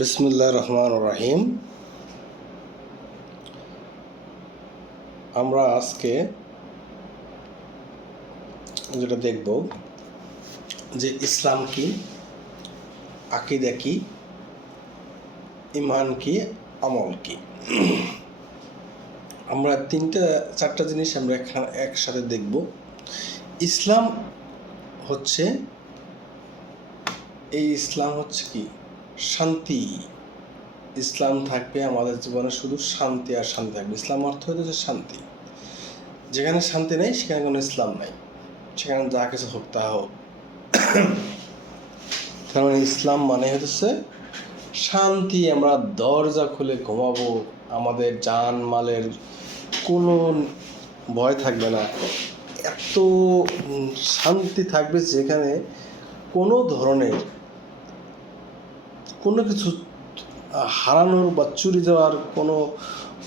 বিসমুল্লাহ রহমান রাহিম আমরা আজকে যেটা দেখব যে ইসলাম কি, আকিদা কি ইমান কি, আমল কি। আমরা তিনটা, চারটা জিনিস আমরা একসাথে দেখব। ইসলাম হচ্ছে, এই ইসলাম হচ্ছে কি? শান্তি। ইসলাম থাকবে আমাদের জীবনে শুধু শান্তি আর শান্তি থাকবে। ইসলাম অর্থ হচ্ছে শান্তি। যেখানে শান্তি নেই, সেখানে কোনো ইসলাম নাই। সেখানে যা কিছু হোক, তা হোক। তার মানে ইসলাম মানে হচ্ছে শান্তি। আমরা দরজা খুলে ঘুমাবো। আমাদের জান মালের কোনো ভয় থাকবে না। এত শান্তি থাকবে যেখানে কোনো ধরনের কোনো কিছু হারানোর বা চুরি যাওয়ার কোনো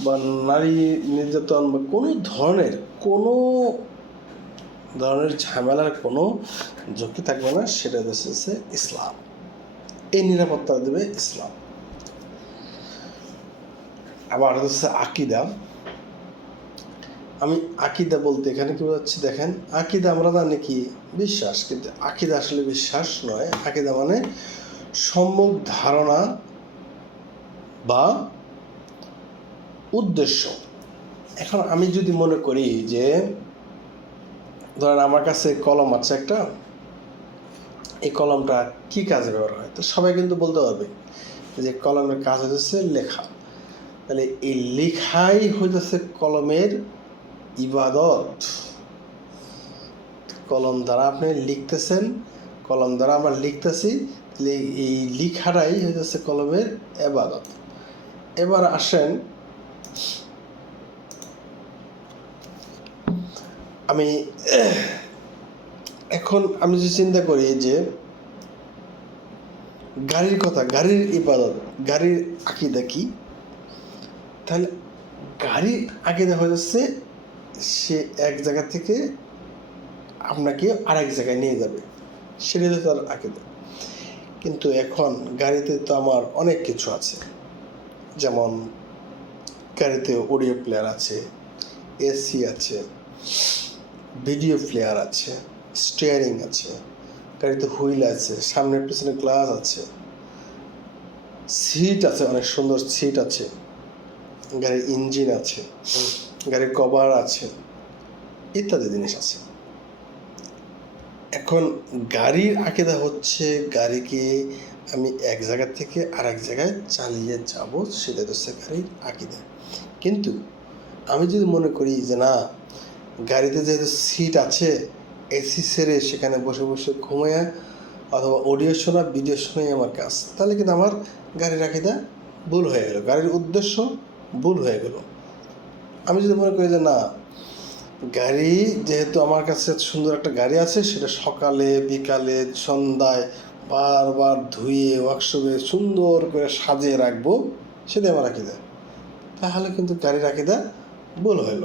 বা নারী নির্যাতন বা কোনো ধরনের কোনো ধরনের ঝামেলার কোনো ঝুঁকি থাকবে না, সেটা হচ্ছে ইসলাম। এই নিরাপত্তা দেবে ইসলাম। আবার হচ্ছে আকিদা। আমি আকিদা বলতে এখানে কি বোঝাচ্ছি? দেখেন, আকিদা আমরা জানি কি? বিশ্বাস। কিন্তু আকিদা আসলে বিশ্বাস নয়। আকিদা মানে সম্যক ধারণা বা উদ্দেশ্য। এখন আমি যদি মনে করি যে, ধরেন আমার কাছে কলম আছে একটা, এই কলমটা কি কাজে ব্যবহার হয়? তো সবাই কিন্তু বলতে পারবে যে কলমের কাজ হচ্ছে লেখা। তাহলে এই লেখাই হইতেছে কলমের ইবাদত। কলম দ্বারা আপনি লিখতেছেন, কলম দ্বারা আমরা লিখতেছি এই লিখাটাই হইতেছে কলমের এবাদত। এবার আসেন, আমি এখন আমি যে চিন্তা করি যে গাড়ির কথা, গাড়ির ইবাদত, গাড়ির আকিদা কি? তাহলে গাড়ির আকিদা হয়ে যাচ্ছে সে এক জায়গা থেকে আপনাকে আরেক জায়গায় নিয়ে যাবে। সেটা তার আকিদা। কিন্তু এখন গাড়িতে তো আমার অনেক কিছু আছে। যেমন গাড়িতে অডিও প্লেয়ার আছে এসি আছে ভিডিও প্লেয়ার আছে স্টিয়ারিং আছে গাড়িতে হুইল আছে সামনে পিছনে গ্লাস আছে সিট আছে অনেক সুন্দর সিট আছে গাড়ির ইঞ্জিন আছে গাড়ির কভার আছে ইত্যাদি জিনিস আছে। এখন গাড়ির আকেদা হচ্ছে গাড়িকে আমি এক জায়গা থেকে আর এক জায়গায় চালিয়ে যাব, সেটা হচ্ছে গাড়ির আকিদা কিন্তু আমি যদি মনে করি যে না, গাড়িতে যেহেতু সিট আছে, এসি সেরে সেখানে বসে বসে ঘুমিয়ে অথবা অডিও শোনা, ভিডিও শোনাই আমার কাজ, তাহলে কিন্তু আমার গাড়ির আকিদা ভুল হয়ে গেল। গাড়ির উদ্দেশ্য ভুল হয়ে গেল। আমি যদি মনে করি যে না গাড়ি যেহেতু আমার কাছে সুন্দর একটা গাড়ি আছে, সেটা সকালে, বিকালে, সন্ধ্যায় বারবার ধুয়ে ওয়ার্কশপে সুন্দর করে সাজিয়ে রাখব, সেটাই আমার আকিদা তাহলে কিন্তু গাড়ি রাখি আকিদা ভুল হইল।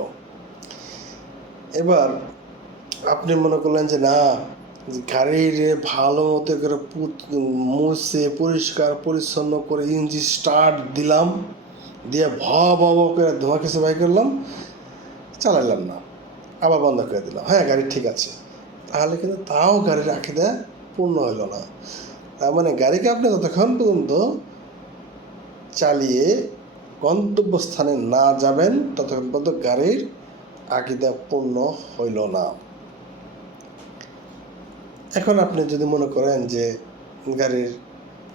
এবার আপনি মনে করলেন যে না, গাড়ির ভালো মতো করে মুছে, পরিষ্কার, পরিচ্ছন্ন করে ইঞ্জিন স্টার্ট দিলাম, দিয়ে ভ ভ করে ধোঁয়া কিছু বাই করলাম, চালাইলাম না। আবার বন্ধ করে দিলাম। হ্যাঁ গাড়ি ঠিক আছে। তাহলে কিন্তু তাও গাড়ির আকিদা পূর্ণ হইল না। তার মানে গাড়িকে আপনি যতক্ষণ পর্যন্ত চালিয়ে গন্তব্যস্থানে না যাবেন, ততক্ষণ পর্যন্ত গাড়ির আকিদা পূর্ণ হইল না। এখন আপনি যদি মনে করেন যে গাড়ির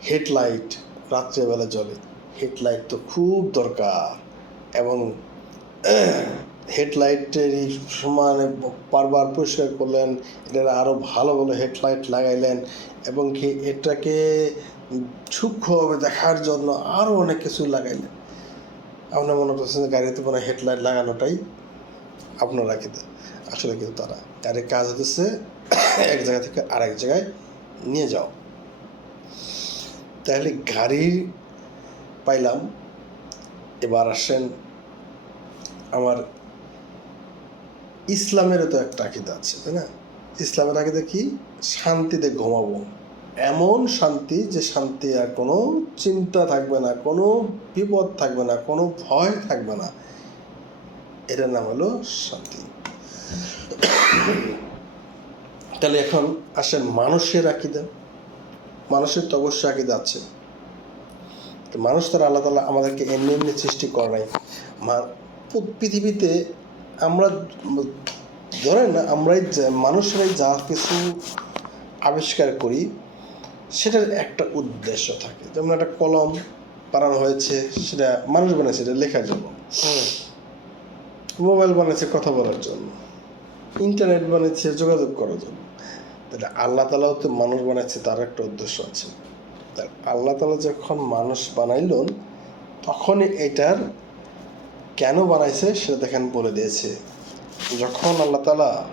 হেডলাইট রাত্রেবেলা জ্বলে, হেডলাইট তো খুব দরকার এবং হেডলাইটের এই সমানে বারবার পরিষ্কার করলেন, এটার আরও ভালো ভালো হেডলাইট লাগাইলেন এবং কি এটাকে সূক্ষ্মভাবে দেখার জন্য আরও অনেক কিছু লাগাইলেন। আপনার মনে করছেন যে গাড়িতে কোনো হেডলাইট লাগানোটাই আপনার দেয় আসলে কিন্তু তারা। গাড়ির কাজ হতেছে এক জায়গা থেকে আরেক জায়গায় নিয়ে যাও। তাহলে গাড়ির পাইলাম, এবার আসেন আমার ইসলামেরও তো একটা আকিদা আছে, তাই না? ইসলামের আকিদা কি? শান্তিতে ঘুমাবো। এমন শান্তি যে শান্তি আর কোনো চিন্তা থাকবে না, কোনো বিপদ থাকবে না, কোনো ভয় থাকবে না। এটার নাম হলো শান্তি। তাহলে এখন আসেন মানুষের আকিদা। মানুষের তো অবশ্যই আকিদা আছে। মানুষ তারা আল্লাহ তালা আমাদেরকে এমনি এমনি সৃষ্টি করে নাই। পৃথিবীতে আমরা ধরেন না আমরাই মানুষরাই যা কিছু আবিষ্কার করি সেটার একটা উদ্দেশ্য থাকে। যেমন একটা কলম বানানো হয়েছে সেটা মানুষ বানাইছে এটা লেখার জন্য। মোবাইল বানাইছে কথা বলার জন্য। ইন্টারনেট বানিয়েছে যোগাযোগ করার জন্য। তাহলে আল্লাহ তালাও তো মানুষ বানাচ্ছে তার একটা উদ্দেশ্য আছে। আল্লাহ তালা যখন মানুষ বানাইলেন তখনই এটার কেন বানাইছে সেটা দেখেন বলে দিয়েছে। যখন আল্লাহ তালা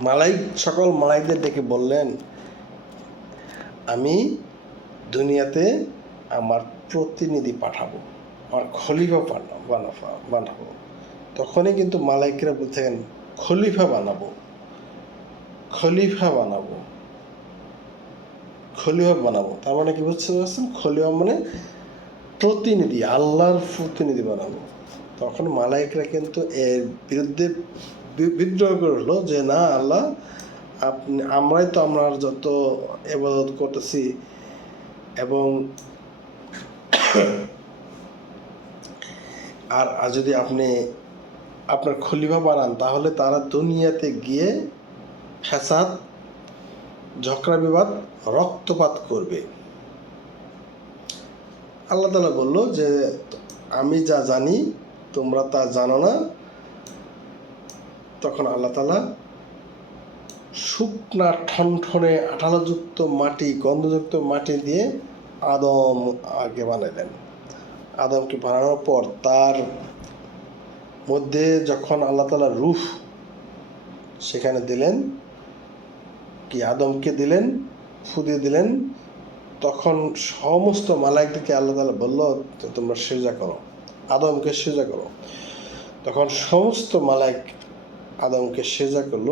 মালাই, সকল মালাইদের ডেকে বললেন, আমি দুনিয়াতে আমার প্রতিনিধি পাঠাবো, আমার খলিফা বানা- বানাবো বানাবো। তখনই কিন্তু মালাইকেরা বলতেন খলিফা বানাবো খলিফা বানাবো খলিফা বানাবো। তার মানে কি বুঝতে পারছেন? খলিফা মানে প্রতিনিধি, আল্লাহর প্রতিনিধি বানাবো। তখন মালাইকরা কিন্তু এর বিরুদ্ধে বিদ্রোহ করল যে, না আল্লাহ, আপনি, আমরাই তো আমার যত এবাদত করতেছি এবং আর আর যদি আপনি আপনার খলিফা বানান, তাহলে তারা দুনিয়াতে গিয়ে ফ্যাসাদ, ঝগড়া বিবাদ, রক্তপাত করবে। আল্লাহ তালা বলল যে, আমি যা জানি, তোমরা তা জানো না। তখন আল্লাহ তালা শুকনা ঠনঠনে আঠালোযুক্ত মাটি, গন্ধযুক্ত মাটি দিয়ে আদম আগে বানাইলেন। আদমকে বানানোর পর তার মধ্যে যখন আল্লাহ তালা রুফ সেখানে দিলেন, কি আদমকে দিলেন ফুদিয়ে দিলেন তখন সমস্ত মালাইকদেরকে আল্লাহ তালা বলল যে তোমরা সেজা করো, আদমকে সেজা করো। তখন সমস্ত মালাইক আদমকে সেজা করল,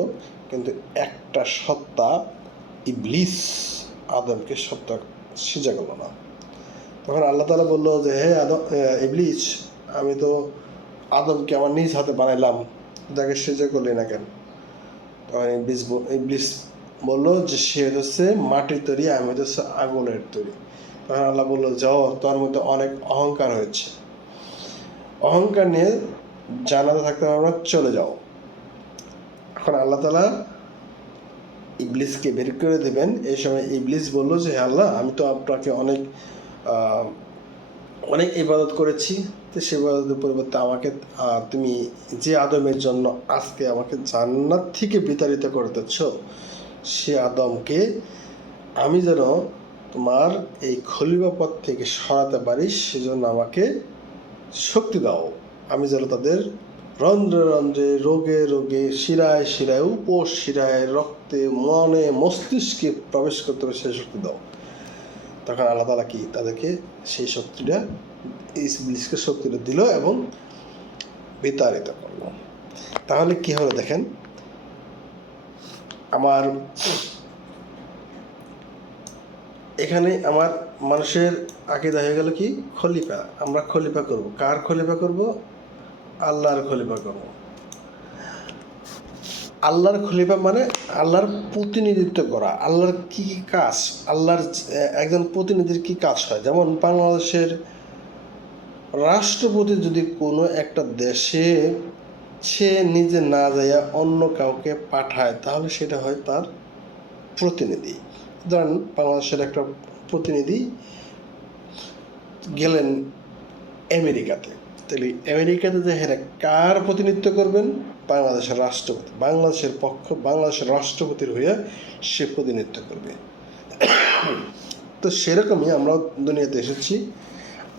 কিন্তু একটা সত্তা ইবলিস আদমকে সত্তা সেজা করল না। তখন আল্লাহ তালা বলল যে, হে আদম ইবলিস, আমি তো আদমকে আমার নিজ হাতে বানাইলাম, তাকে সেজা করলি না কেন? তখন ইবলিস ইবলিস বলল যে সে হচ্ছে মাটির তৈরি, আমি হচ্ছে আগুনের তৈরি। তখন আল্লাহ বলল, যাও তোর মধ্যে অনেক অহংকার হয়েছে। অহংকার নিয়ে জানাতে থাকতে না, চলে যাও। এখন আল্লাহ তালা ইবলিসকে বের করে দেবেন। এই সময় ইবলিস বলল যে, "হে আল্লাহ, আমি তো আপনাকে অনেক অনেক ইবাদত করেছি। তো সে ইবাদতের পরিবর্তে আমাকে তুমি যে আদমের জন্য আজকে আমাকে জান্নাত থেকে বিতাড়িত করতেছ সে আদমকে আমি যেন তোমার এই খলিফা পথ থেকে সরাতে পারি, সেজন্য আমাকে শক্তি দাও। আমি যেন তাদের রন্ধ্রে রন্ধ্রে, রোগে রোগে, শিরায় শিরায় উপোস শিরায়, রক্তে, মনে মস্তিষ্কে প্রবেশ করতে পারে সেই শক্তি দাও। তখন আল্লাহ তালা কি? তাদেরকে সেই শক্তিটা ইসবিলিসকে শক্তিটা দিল এবং বিতাড়িত করল। তাহলে কি হলো দেখেন? আমার এখানে আমার মানুষের আকিদা হয়ে গেল কি? খলিফা। আমরা খলিফা করব। কার খলিফা করব? আল্লাহর খলিফা করব। আল্লাহর খলিফা মানে আল্লাহর প্রতিনিধিত্ব করা। আল্লাহর কি কি কাজ? আল্লাহর, একজন প্রতিনিধির কি কাজ হয়? যেমন বাংলাদেশের রাষ্ট্রপতি যদি কোনো একটা দেশে সে নিজে না যাইয়া অন্য কাউকে পাঠায়, তাহলে সেটা হয় তার প্রতিনিধি। ধরেন বাংলাদেশের একটা প্রতিনিধি গেলেন আমেরিকাতে। তাহলে আমেরিকাতে যে হেরা কার প্রতিনিধিত্ব করবেন? বাংলাদেশের রাষ্ট্রপতি। বাংলাদেশের পক্ষ, বাংলাদেশের রাষ্ট্রপতির হয়ে সে প্রতিনিধিত্ব করবে। তো সেরকমই আমরা দুনিয়াতে এসেছি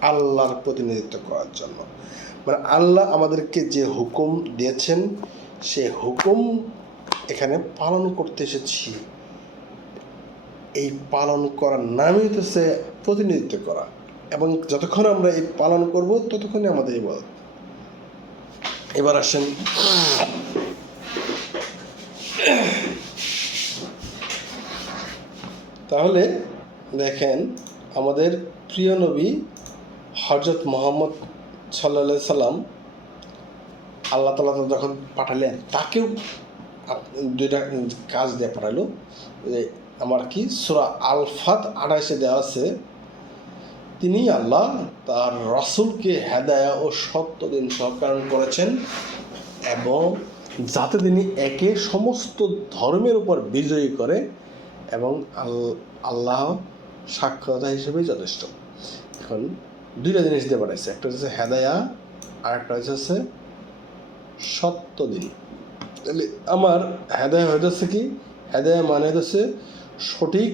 আল্লাহর প্রতিনিধিত্ব করার জন্য। মানে আল্লাহ আমাদেরকে যে হুকুম দিয়েছেন, সে হুকুম এখানে পালন করতে এসেছি। এই পালন করার নামই হচ্ছে প্রতিনিধিত্ব করা। এবং যতক্ষণ আমরা এই পালন করব, ততক্ষণই আমাদের ইবাদত। এবার আসেন। তাহলে দেখেন, আমাদের প্রিয় নবী হজরত মোহাম্মদ সাল্লা সাল্লাম আল্লাহ তালা যখন পাঠালেন, তাকেও দুইটা কাজ দিয়ে পাঠালো। আমার কি? সুরা আলফাত আড়াইশে দেওয়া আছে, তিনি আল্লাহ, তার রসুলকে হেদায়া ও সত্য দিন সহকারণ করেছেন এবং যাতে তিনি একে সমস্ত ধর্মের উপর বিজয়ী করে এবং আল- আল্লাহ সাক্ষরতা হিসেবে যথেষ্ট। এখন দুইটা জিনিস দিয়ে পাঠাইছে একটা হচ্ছে হেদায়া, আর একটা হচ্ছে সত্য দিন তাহলে আমার হেদায়া হইতেছে কি? হেদায়া মানে হচ্ছে সঠিক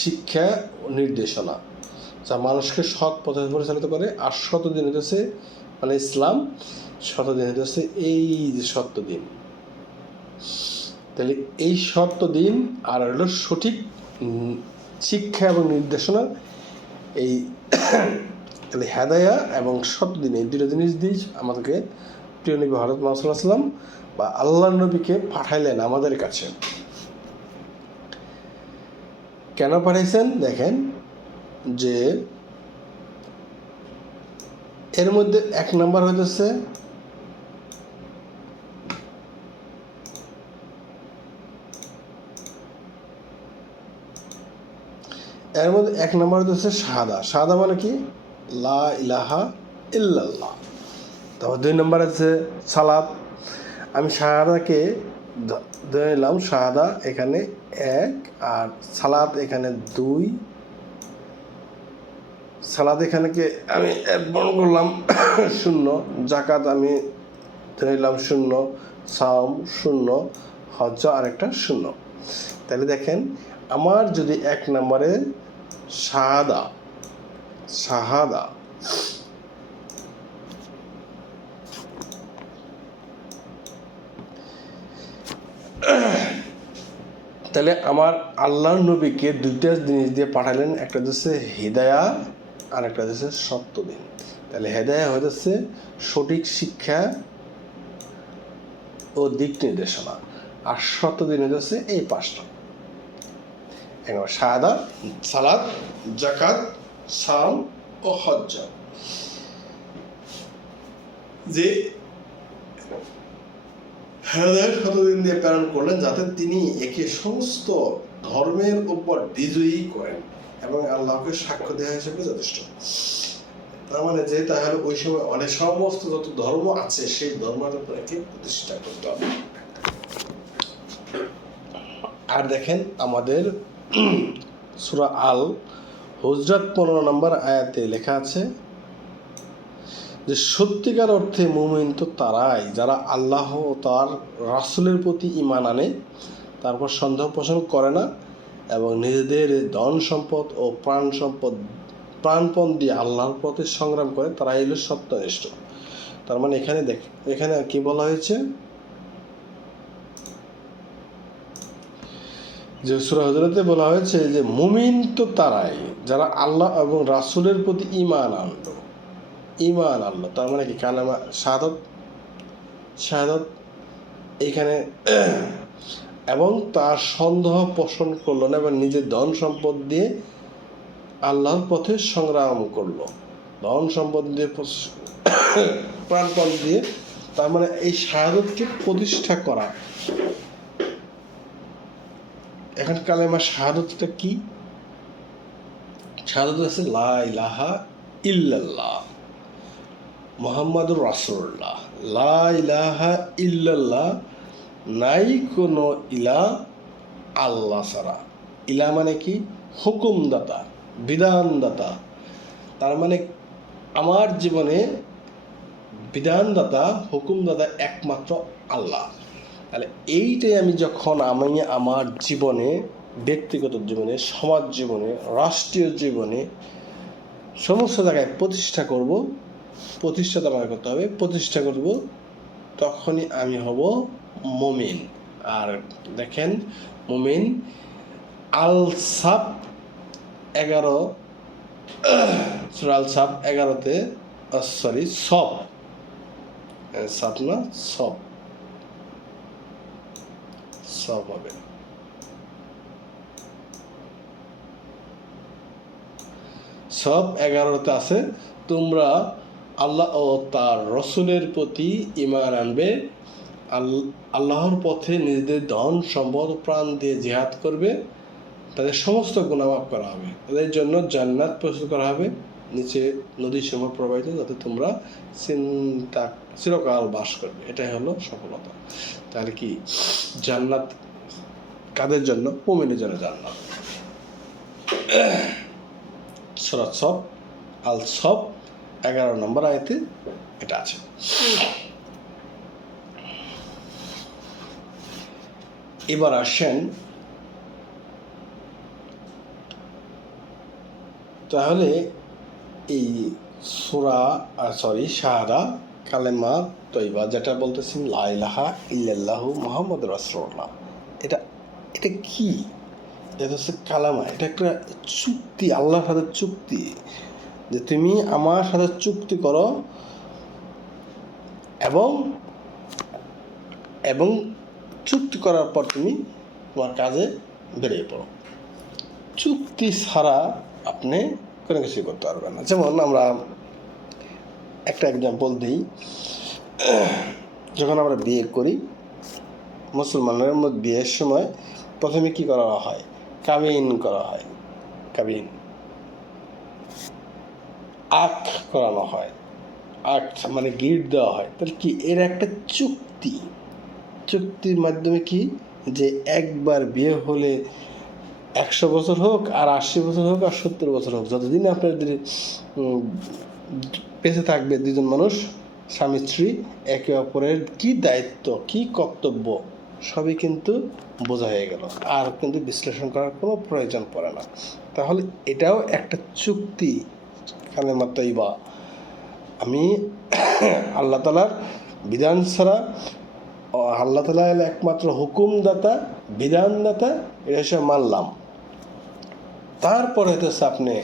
শিক্ষা নির্দেশনা। যা মানুষকে সৎ পথে পরিচালিত করে। আর শত দিন হইতেছে মানে ইসলাম শত দিন হইতেছে এই যে সত্য দিন তাহলে এই সত্য দিন আর হলো সঠিক শিক্ষা এবং নির্দেশনা এই তাহলে হেদায়া এবং সত্য দিন এই দুটো জিনিস দিয়ে আমাদেরকে প্রিয় নবী হরত মাসাল্লাম বা আল্লাহ নবীকে পাঠাইলেন আমাদের কাছে। কেন পাঠাইছেন? দেখেন যে এর মধ্যে এক নম্বর হইতেছে এর মধ্যে এক নম্বর হচ্ছে সাদা সাদা মানে কি? লা ইলাহা ইল্লাল্লাহ। তারপর দুই নম্বর আছে সালাদ আমি শাহাদাকে ধরে নিলাম, শাহাদা এখানে এক আর সালাদ এখানে দুই। সালাদ এখানে কি আমি বর্ণ করলাম, শূন্য। জাকাত আমি ধরে নিলাম শূন্য সাম শূন্য হজ আরেকটা শূন্য। তাহলে দেখেন, আমার যদি এক নম্বরে শাহাদা শাহাদা তাহলে আমার আল্লাহ নবীকে দুইটা জিনিস দিয়ে পাঠালেন, একটা হচ্ছে হৃদয়া আর একটা হচ্ছে সত্য দিন তাহলে হেদায়া হচ্ছে সঠিক শিক্ষা ও দিক নির্দেশনা, আর সত্য দিন হচ্ছে এই পাঁচটা। শাহাদা সালাদ জাকাত সাম ও হজ্জ যে হেদায় শতদিন দিয়ে প্রেরণ করলেন যাতে তিনি একে সমস্ত ধর্মের উপর বিজয়ী করেন এবং আল্লাহকে সাক্ষ্য দেওয়া হিসেবে যথেষ্ট। তার মানে যে তাহলে ওই সময় অনেক সমস্ত যত ধর্ম আছে, সেই ধর্মের উপর একে প্রতিষ্ঠা করতে হবে। আর দেখেন আমাদের সুরা আল হুজরাত পনেরো নম্বর আয়াতে লেখা আছে যে, সত্যিকার অর্থে মুমিন তো তারাই, যারা আল্লাহ ও তার রাসুলের প্রতি ইমান আনে, তারপর সন্দেহ পোষণ করে না এবং নিজেদের ধন সম্পদ ও প্রাণ সম্পদ, প্রাণপণ দিয়ে আল্লাহর পথে সংগ্রাম করে তারা এলো সত্যনিষ্ঠ। তার মানে এখানে দেখ, এখানে কি বলা হয়েছে? যে সুরা হজরতে বলা হয়েছে যে মুমিন তো তারাই, যারা আল্লাহ এবং রাসুলের প্রতি ইমান আনলো। ইমান আনলো, তার মানে কি? কালামা শাহাদত শাহাদত এখানে এবং তার সন্দেহ পোষণ করল না এবং নিজের ধন সম্পদ দিয়ে আল্লাহর পথে সংগ্রাম করল। ধন সম্পদ দিয়ে প্রাণপণ দিয়ে, তার মানে এই শাহাদতকে প্রতিষ্ঠা করা। এখন কালেমা শাহাদতটা কি? শাহাদত আছে, লা ইলাহা ইল্লাল্লাহ, মোহাম্মদুর রাসুল্লাহ লা ইলাহা ইল্লাল্লাহ নাই কোনো ইলা আল্লাহ ছাড়া। ইলা মানে কি? হুকুমদাতা, বিধানদাতা। তার মানে আমার জীবনে বিধানদাতা, হুকুমদাতা একমাত্র আল্লাহ। তাহলে এইটাই আমি যখন আমি আমার জীবনে, ব্যক্তিগত জীবনে, সমাজ জীবনে, রাষ্ট্রীয় জীবনে সমস্ত জায়গায় প্রতিষ্ঠা করব প্রতিষ্ঠা তো করতে হবে, প্রতিষ্ঠা করব, তখনই আমি হব মমিন। আর দেখেন, মমিন আল সাপ এগারো আল সাপ এগারোতে সরি সব। সাপ না, সব। সব হবে। সব এগারোতে আছে, তোমরা আল্লাহ ও তার রসুলের প্রতি ইমান আনবে আল্লাহর পথে নিজেদের ধন, সম্পদ, প্রাণ দিয়ে জেহাদ করবে, তাদের সমস্ত গুণামাপ করা হবে। তাদের জন্য জান্নাত প্রস্তুত করা হবে। নিচে নদীর সমূহ প্রবাহিত যাতে তোমরা চিন্তা, চিরকাল বাস করবে। এটাই হলো সফলতা। তাহলে কি, জান্নাত কাদের জন্য? মোমিনের জন্য জান্নাত। সরাত সব আল সব এগারো নম্বর আয়তে এটা আছে। এবার আসেন, তাহলে এই সুরা সরি শাহাদা, কালেমা, তৈবা, যেটা বলতেছেন লাইলাহা ইল্লাল্লাহু মোহাম্মদ রাসূলুল্লাহ। এটা এটা কি? এটা হচ্ছে কালামা। এটা একটা চুক্তি, আল্লাহর সাথে চুক্তি। যে তুমি আমার সাথে চুক্তি করো এবং এবং চুক্তি করার পর তুমি তোমার কাজে বেরিয়ে পড়ো। চুক্তি ছাড়া আপনি কোনো কিছু করতে পারবে না। যেমন আমরা একটা এক্সাম্পল দিই। যখন আমরা বিয়ে করি মুসলমানের মধ্যে বিয়ের সময় প্রথমে কি করা হয়? কাবিন করা হয়। কাবিন। আখ করানো হয়। আখ মানে গিট দেওয়া হয়। তাহলে কি? এর একটা চুক্তি। চুক্তির মাধ্যমে কি? যে একবার বিয়ে হলে একশো বছর হোক আর আশি বছর হোক আর সত্তর বছর হোক, যতদিন আপনাদের বেঁচে থাকবে দুজন মানুষ, স্বামী, স্ত্রী, একে অপরের কি দায়িত্ব, কি কর্তব্য, সবই কিন্তু বোঝা হয়ে গেল। আর কিন্তু বিশ্লেষণ করার কোনো প্রয়োজন পড়ে না। তাহলে এটাও একটা চুক্তি, কালেমা তৈবা আমি আল্লাহ তালার বিধান ছাড়া, আল্লাহ তালা একমাত্র হুকুমদাতা, বিধানদাতা, এটা সে মানলাম। তারপরে হচ্ছে আপনি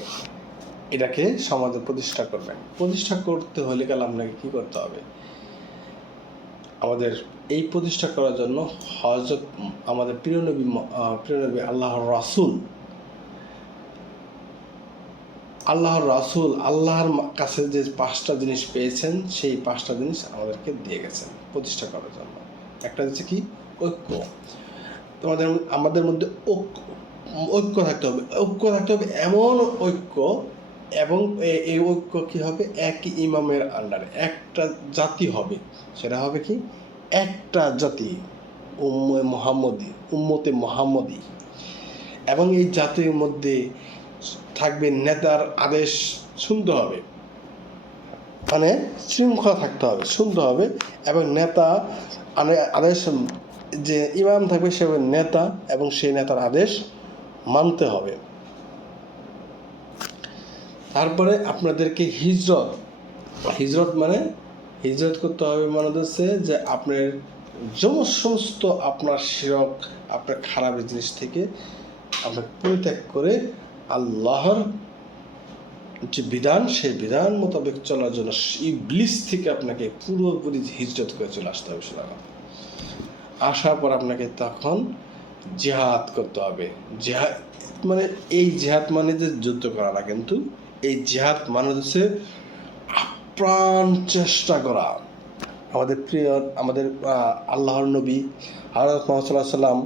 এটাকে সমাজে প্রতিষ্ঠা করবেন। প্রতিষ্ঠা করতে হলে কাল আপনাকে কি করতে হবে? আমাদের এই প্রতিষ্ঠা করার জন্য হজরত আমাদের প্রিয় নবী ম- আহ, প্রিয় নবী আল্লাহর রাসুল আল্লাহর রাসুল আল্লাহর কাছে যে পাঁচটা জিনিস পেয়েছেন সেই পাঁচটা জিনিস আমাদেরকে দিয়ে গেছেন প্রতিষ্ঠা করার জন্য। একটা হচ্ছে কি? ঐক্য। তোমাদের আমাদের মধ্যে ঐক্য। ঐক্য থাকতে হবে। ঐক্য থাকতে হবে এমন ঐক্য এবং এই ঐক্য কি হবে? একই ইমামের আন্ডারে একটা জাতি হবে। সেটা হবে কি? একটা জাতি উম্মে মোহাম্মদী, উম্মতে মোহাম্মদী। এবং এই জাতির মধ্যে থাকবে নেতার আদেশ শুনতে হবে। মানে শৃঙ্খলা থাকতে হবে, শুনতে হবে। এবং নেতা আদেশ যে ইমাম থাকবে সে নেতা এবং সেই নেতার আদেশ মানতে হবে। তারপরে আপনাদেরকে হিজরত। হিজরত মানে হিজরত করতে হবে মানে হচ্ছে যে আপনার সমস্ত আপনার শিরক, আপনার খারাপ জিনিস থেকে আপনাকে পরিত্যাগ করে আল্লাহর যে বিধান, সেই বিধান মোতাবেক চলার জন্য ইবলিস থেকে আপনাকে পুরোপুরি হিজরত করে চলে আসতে হবে সেটা আসার পর আপনাকে তখন জেহাদ করতে হবে। জেহাদ মানে এই জেহাদ মানে যে যুদ্ধ করা না, কিন্তু এই জেহাদ মানে হচ্ছে আপ্রাণ চেষ্টা করা। আমাদের প্রিয়, আমাদের আল্লাহর নবী হরত মোহাম্মদ সাল্লাম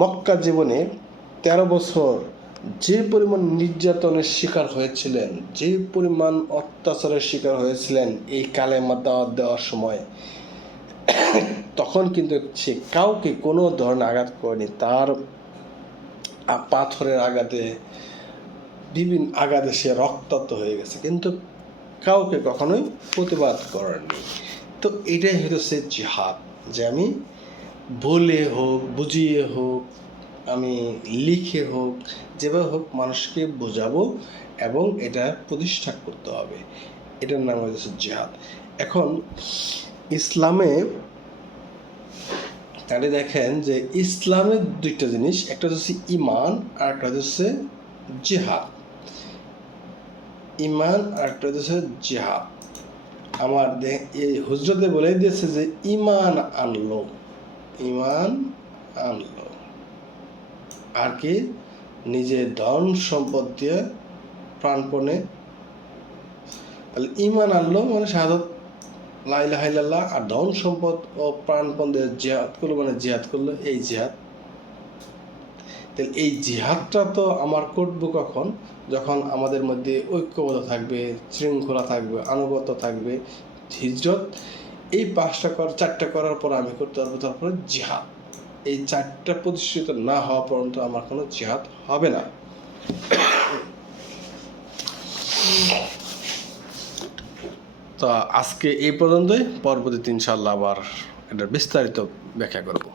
মক্কা জীবনে তেরো বছর যে পরিমাণ নির্যাতনের শিকার হয়েছিলেন, যে পরিমাণ অত্যাচারের শিকার হয়েছিলেন এই কালেমা দাওয়াত দেওয়ার সময় তখন কিন্তু সে কাউকে কোনো ধরনের আঘাত করেনি। তার পাথরের আঘাতে, বিভিন্ন আঘাতে সে রক্তাক্ত হয়ে গেছে। কিন্তু কাউকে কখনোই প্রতিবাদ করেননি তো এটাই হচ্ছে জিহাদ, যে আমি বলে হোক, বুঝিয়ে হোক, আমি লিখে হোক, যেভাবে হোক মানুষকে বোঝাবো এবং এটা প্রতিষ্ঠা করতে হবে। এটার নাম হচ্ছে জিহাদ। এখন ইসলামে, তাহলে দেখেন যে ইসলামের দুইটা জিনিস, একটা হচ্ছে ইমান আর একটা হচ্ছে জিহাদ। ইমান আর একটা হচ্ছে জিহাদ। আমার এই হুজরতে বলে দিয়েছে যে ইমান আনলো। ইমান আনলো। আর কি? নিজের ধন সম্পদ দিয়ে প্রাণপণে। তাহলে ইমান আনলো মানে শাহাদত লাইলা হাইলাল্লাহ আর ধন সম্পদ ও প্রাণপণ দিয়ে জিহাদ করল মানে জিহাদ করল, এই জিহাদ। তাহলে এই জিহাদটা তো আমার করব কখন যখন আমাদের মধ্যে ঐক্যবদ্ধ থাকবে, শৃঙ্খলা থাকবে, আনুগত্য থাকবে, হিজরত, এই পাঁচটা কর, চারটা করার পর আমি করতে পারব, তারপরে জিহাদ। এই চারটা প্রতিষ্ঠিত না হওয়া পর্যন্ত আমার কোনো জিহাদ হবে না। তো আজকে এই পর্যন্তই। পরবর্তীতে ইনশাল্লাহ আবার এটা বিস্তারিত ব্যাখ্যা করব।